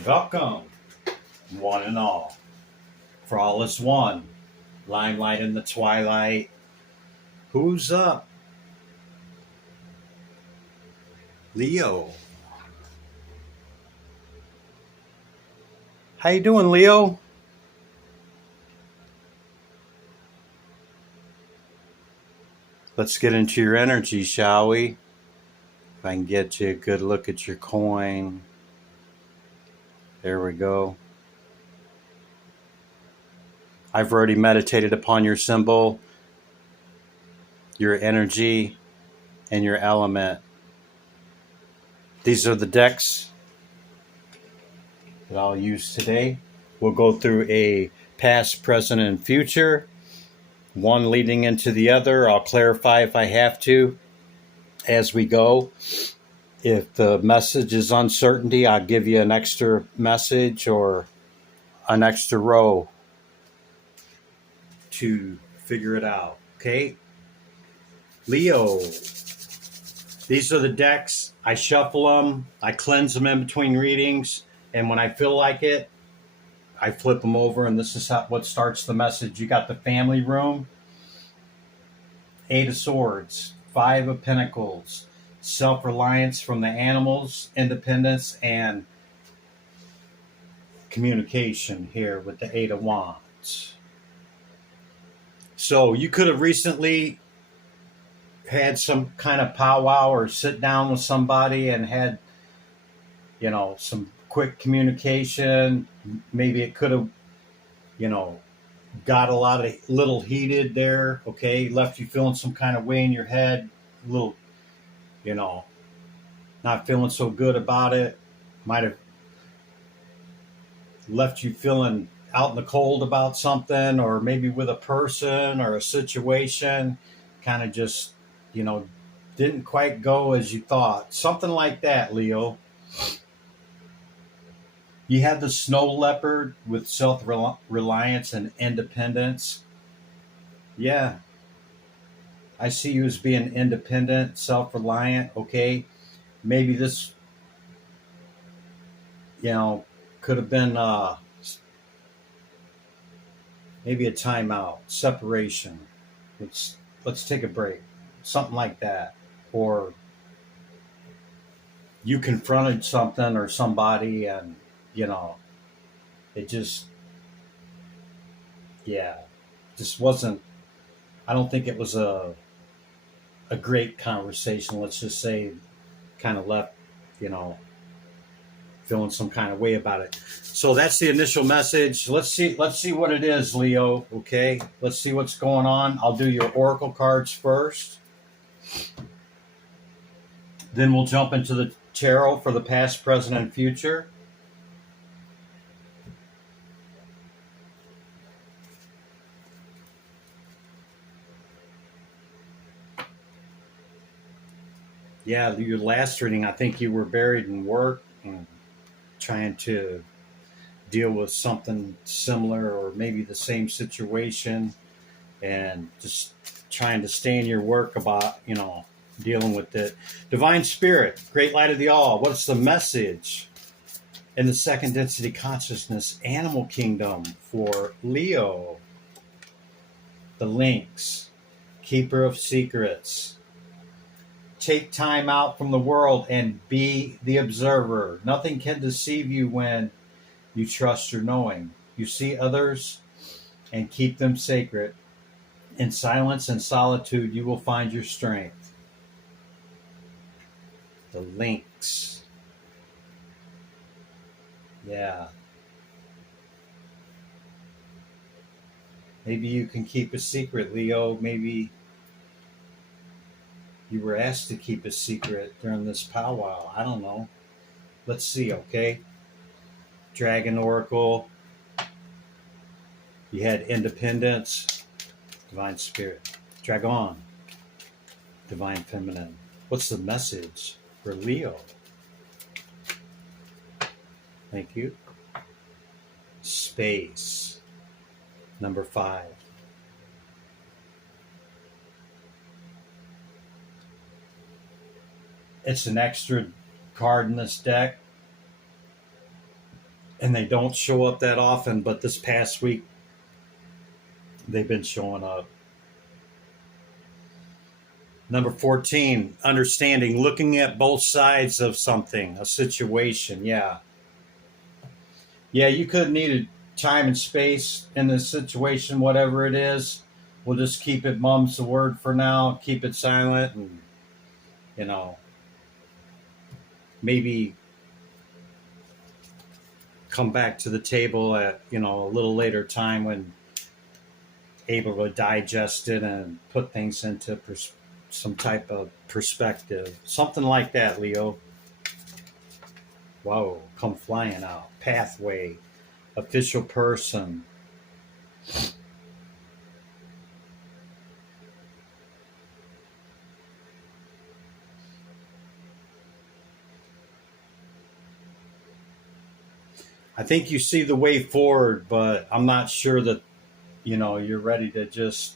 Welcome, one and all. For all is one. Limelight in the twilight. Who's up? Leo. How you doing, Leo? Let's get into your energy, shall we? If I can get you a good look at your coin. There we go. I've already meditated upon your symbol, your energy, and your element. These are the decks that I'll use today. We'll go through a past, present, and future, one leading into the other. I'll clarify if I have to as we go. If the message is uncertainty, I'll give you an extra message or an extra row to figure it out. Okay? Leo, these are the decks. I shuffle them, I cleanse them in between readings, and when I feel like it, I flip them over, and this is what starts the message. You got the family room, Eight of Swords, Five of Pentacles, self-reliance from the animals, independence, and communication here with the Eight of Wands. So you could have recently had some kind of powwow or sit down with somebody and had, some quick communication. Maybe it could have, got a little heated there. Okay. Left you feeling some kind of way in your head, a little, you know, not feeling so good about it. Might have left you feeling out in the cold about something, or maybe with a person or a situation, kind of just, didn't quite go as you thought. Something like that, Leo. You have the snow leopard with self reliance and independence. Yeah, I see you as being independent, self reliant. Okay, maybe this, could have been maybe a timeout, separation. Let's take a break, something like that, or you confronted something or somebody, and it just, yeah, just wasn't. I don't think it was a great conversation. Let's just say, kind of left, you know, feeling some kind of way about it. So that's the initial message. Let's see what it is, Leo. Okay, let's see what's going on. I'll do your oracle cards first. Then we'll jump into the tarot for the past, present, and future. Yeah, your last reading, I think you were buried in work and trying to deal with something similar or maybe the same situation, and just trying to stay in your work about, dealing with it. Divine Spirit, Great Light of the All, what's the message in the second density consciousness animal kingdom for Leo? The Lynx, Keeper of Secrets. Take time out from the world and be the observer. Nothing can deceive you when you trust your knowing. You see others and keep them sacred. In silence and solitude, you will find your strength. The Lynx. Yeah. Maybe you can keep a secret, Leo. Maybe you were asked to keep a secret during this powwow. I don't know. Let's see, okay? Dragon Oracle. You had Independence, Divine Spirit. Dragon, Divine Feminine. What's the message for Leo? Thank you. Space, number 5. It's an extra card in this deck. and they don't show up that often, but this past week they've been showing up. Number 14, understanding, looking at both sides of something, a situation. Yeah. Yeah, you could need a time and space in this situation, whatever it is. We'll just keep it mum's the word for now, keep it silent, and, you know, maybe come back to the table at, a little later time when able to digest it and put things into some type of perspective. Something like that, Leo. Whoa, come flying out. Pathway, official person. I think you see the way forward, but I'm not sure that, you're ready to just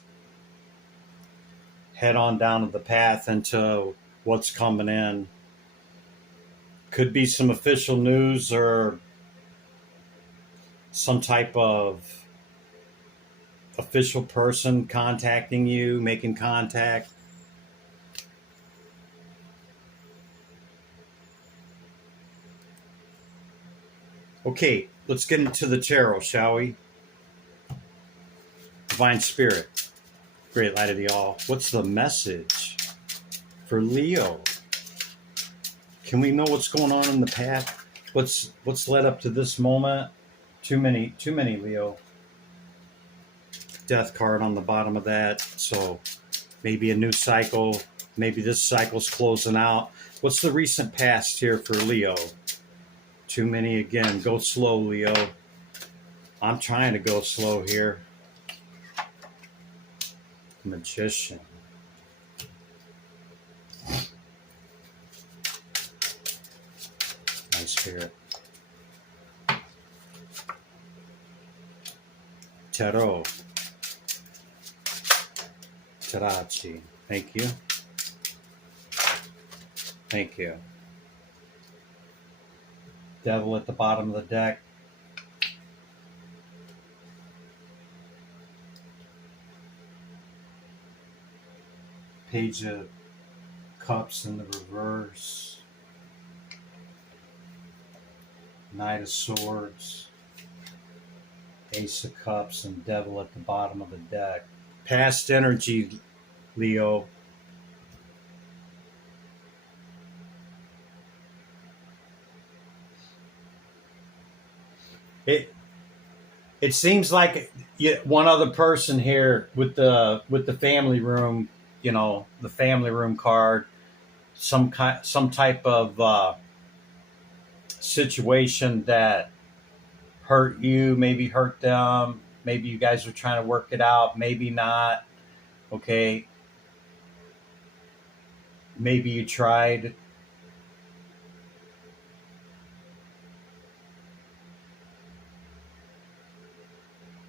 head on down to the path into what's coming in. Could be some official news or some type of official person contacting you, making contact. Okay, let's get into the tarot, shall we? Divine Spirit, Great Light of the All. What's the message for Leo? Can we know what's going on in the path? What's led up to this moment? Too many, Leo. Death card on the bottom of that. So maybe a new cycle. Maybe this cycle's closing out. What's the recent past here for Leo? Too many again. Go slow, Leo. I'm trying to go slow here. Magician. Nice Spirit. Tarot. Tarachi. Thank you. Thank you. Devil at the bottom of the deck. Page of Cups in the reverse. Knight of Swords. Ace of Cups and Devil at the bottom of the deck. Past energy, Leo. It seems like one other person here with the family room, the family room card, some type of situation that hurt you, maybe hurt them, maybe you guys were trying to work it out, maybe not. Okay, maybe you tried.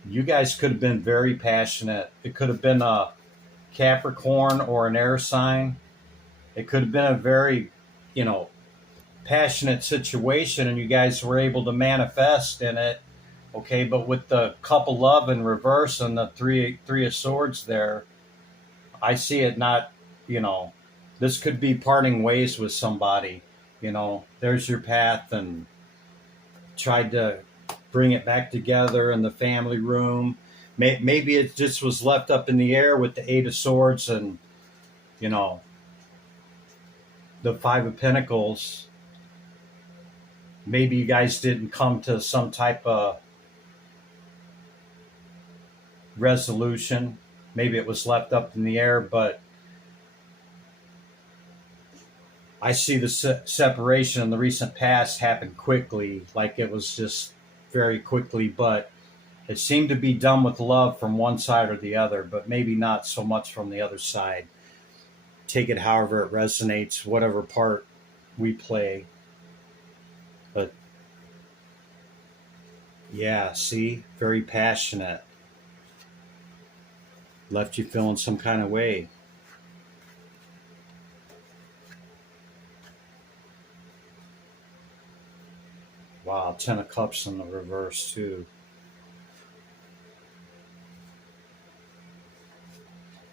You guys could have been very passionate. It could have been a Capricorn or an air sign. It could have been a very, passionate situation, and you guys were able to manifest in it. Okay, but with the couple love in reverse and the three of swords there, I see it not. This could be parting ways with somebody. There's your path, and tried to bring it back together in the family room. Maybe it just was left up in the air with the Eight of Swords and, the Five of Pentacles. Maybe you guys didn't come to some type of resolution. Maybe it was left up in the air, but I see the separation in the recent past happen quickly, like it was just very quickly, but it seemed to be done with love from one side or the other, but maybe not so much from the other side. Take it however it resonates, whatever part we play. But yeah, see, very passionate. Left you feeling some kind of way. Wow, 10 of Cups in the reverse too.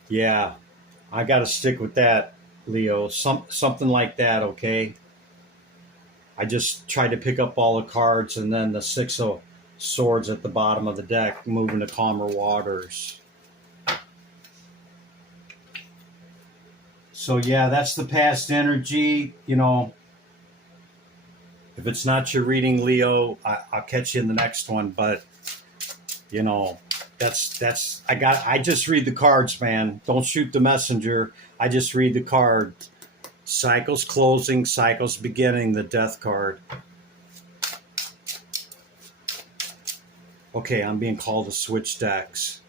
Yeah, I got to stick with that, Leo. Something like that, okay? I just tried to pick up all the cards and then the 6 of Swords at the bottom of the deck, moving to calmer waters. So yeah, that's the past energy. If it's not your reading, Leo, I'll catch you in the next one. But you know, that's I just read the cards, man. Don't shoot the messenger. I just read the card. Cycles closing, cycles beginning. The Death card. Okay, I'm being called to switch decks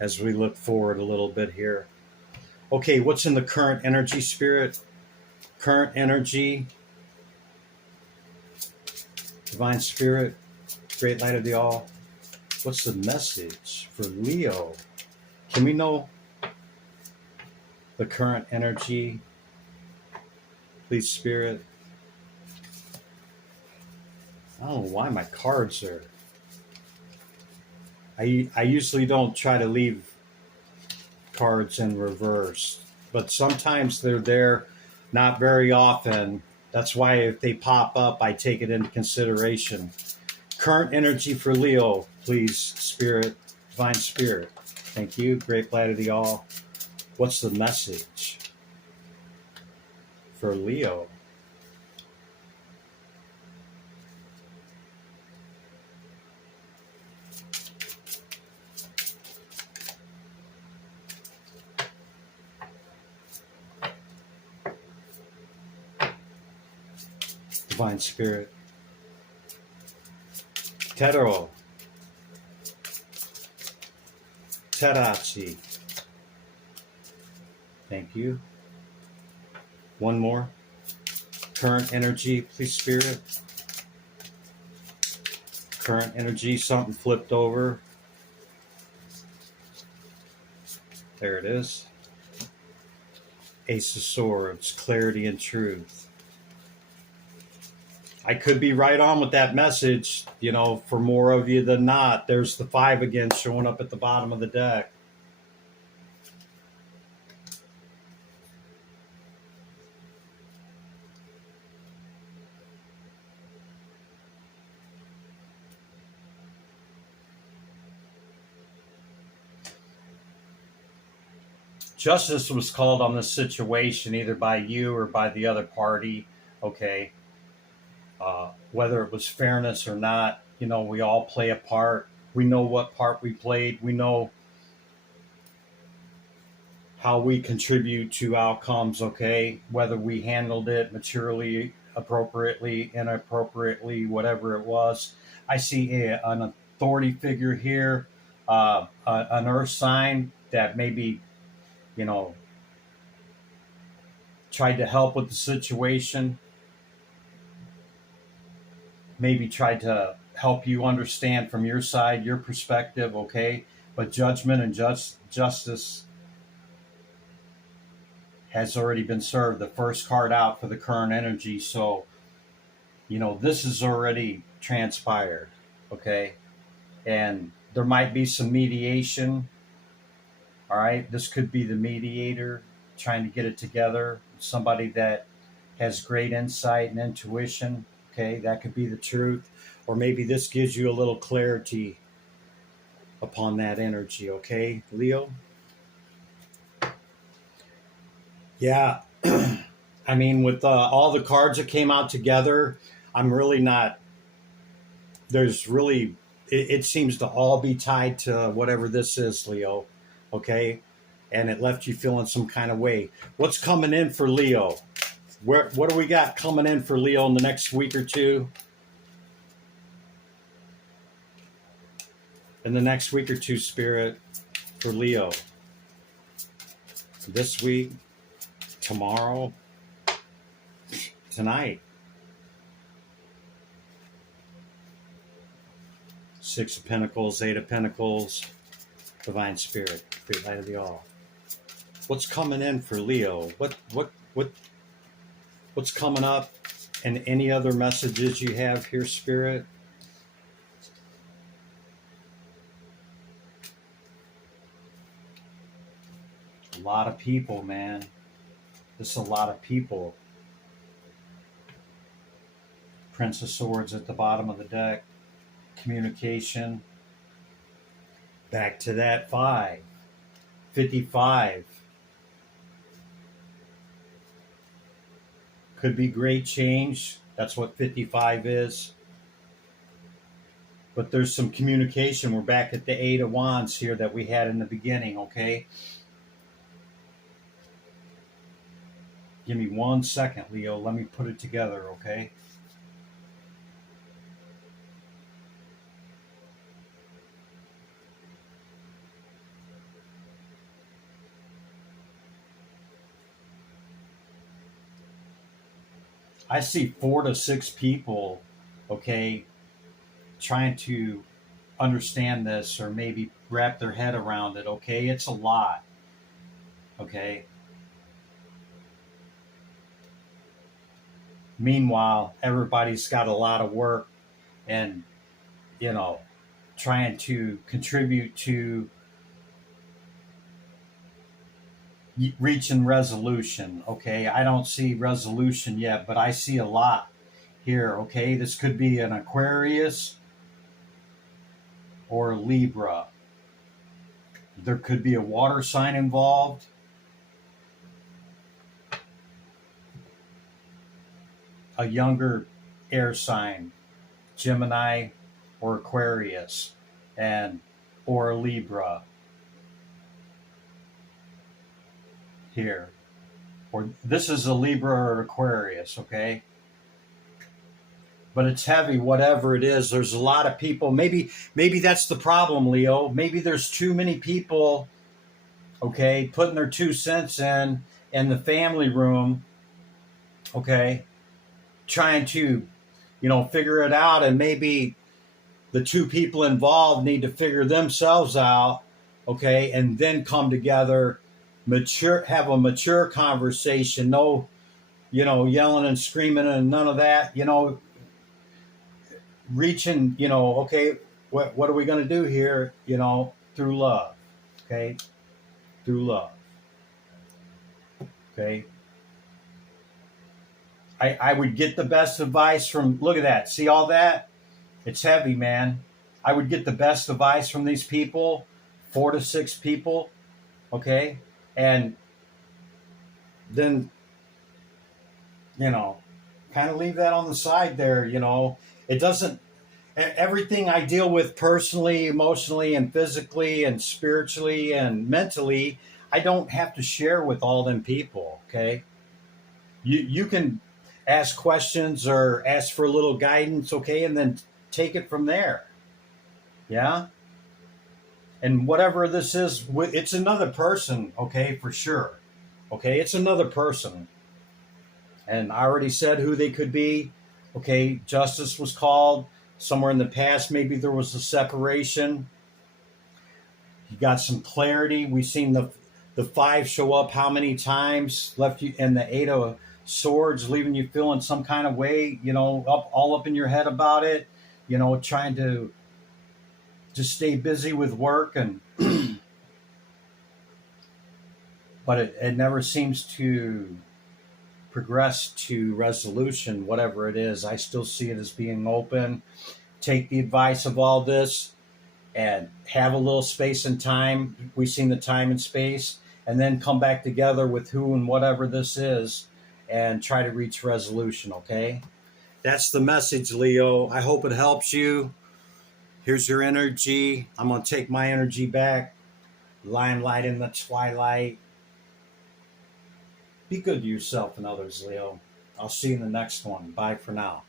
as we look forward a little bit here. Okay, what's in the current energy, Spirit? Current energy, Divine Spirit, Great Light of the All. What's the message for Leo? Can we know the current energy, please, Spirit? I don't know why my cards are. I usually don't try to leave cards in reverse, but sometimes they're there, not very often. That's why if they pop up, I take it into consideration. Current energy for Leo, please, Spirit, Divine Spirit. Thank you. Great Light of the All. What's the message for Leo? Divine Spirit. Tero. Terachi. Thank you. One more. Current energy, please, Spirit. Current energy, something flipped over. There it is. Ace of Swords, clarity and truth. I could be right on with that message, for more of you than not. There's the 5 again showing up at the bottom of the deck. Justice was called on this situation either by you or by the other party, okay? Whether it was fairness or not, we all play a part. We know what part we played. We know how we contribute to outcomes, okay? Whether we handled it maturely, appropriately, inappropriately, whatever it was. I see an authority figure here, an earth sign that maybe, tried to help with the situation, maybe tried to help you understand from your side, your perspective, okay? But judgment and justice has already been served. The first card out for the current energy. So, this is already transpired, okay? And there might be some mediation, all right? This could be the mediator trying to get it together, somebody that has great insight and intuition, okay? That could be the truth. Or maybe this gives you a little clarity upon that energy, okay, Leo? Yeah. I mean, with all the cards that came out together, I'm really not. There's really, it seems to all be tied to whatever this is, Leo. Okay, and it left you feeling some kind of way. What's coming in for Leo? What do we got coming in for Leo in the next week or two? In the next week or two, Spirit, for Leo. This week, tomorrow, tonight. 6 of Pentacles, 8 of Pentacles, Divine Spirit, Great Light of the All. What's coming in for Leo? What's coming up? And any other messages you have here, Spirit? A lot of people, man. This is a lot of people. Prince of Swords at the bottom of the deck. Communication. Back to that 5. 55. Could be great change. That's what 55 is. But there's some communication. We're back at the 8 of Wands here that we had in the beginning, okay? Give me 1 second, Leo. Let me put it together, okay? I see 4 to 6 people, okay, trying to understand this or maybe wrap their head around it, okay? It's a lot, okay? Meanwhile, everybody's got a lot of work and, you know, trying to contribute to reaching resolution, okay? I don't see resolution yet, but I see a lot here, okay? This could be an Aquarius or a Libra. There could be a water sign involved. A younger air sign, Gemini or Aquarius, and or Libra here. Or this is a Libra or Aquarius, okay? But it's heavy, whatever it is. There's a lot of people. Maybe that's the problem, Leo. Maybe there's too many people, okay, putting their 2 cents in the family room, okay, trying to, figure it out. And maybe the 2 people involved need to figure themselves out, okay, and then come together, have a mature conversation. No, yelling and screaming and none of that, reaching, okay, what are we going to do here, through love, okay, through love, okay. I would get the best advice from, look at that, see all that? It's heavy, man. I would get the best advice from these people, 4 to 6 people, okay, and then, kind of leave that on the side there, it doesn't, everything I deal with personally, emotionally, and physically, and spiritually, and mentally, I don't have to share with all them people, okay? You can ask questions or ask for a little guidance, okay, and then take it from there, yeah? And whatever this is, it's another person, okay, for sure, okay? It's another person. And I already said who they could be, okay? Justice was called. Somewhere in the past, maybe there was a separation. You got some clarity. We've seen the 5 show up how many times, left you, and the 8 of Swords leaving you feeling some kind of way, all up in your head about it, trying to just stay busy with work, and but it never seems to progress to resolution, whatever it is. I still see it as being open. Take the advice of all this and have a little space and time. We've seen the time and space, and then come back together with who and whatever this is and try to reach resolution, okay? That's the message, Leo. I hope it helps you. Here's your energy. I'm going to take my energy back. Limelight in the twilight. Be good to yourself and others, Leo. I'll see you in the next one. Bye for now.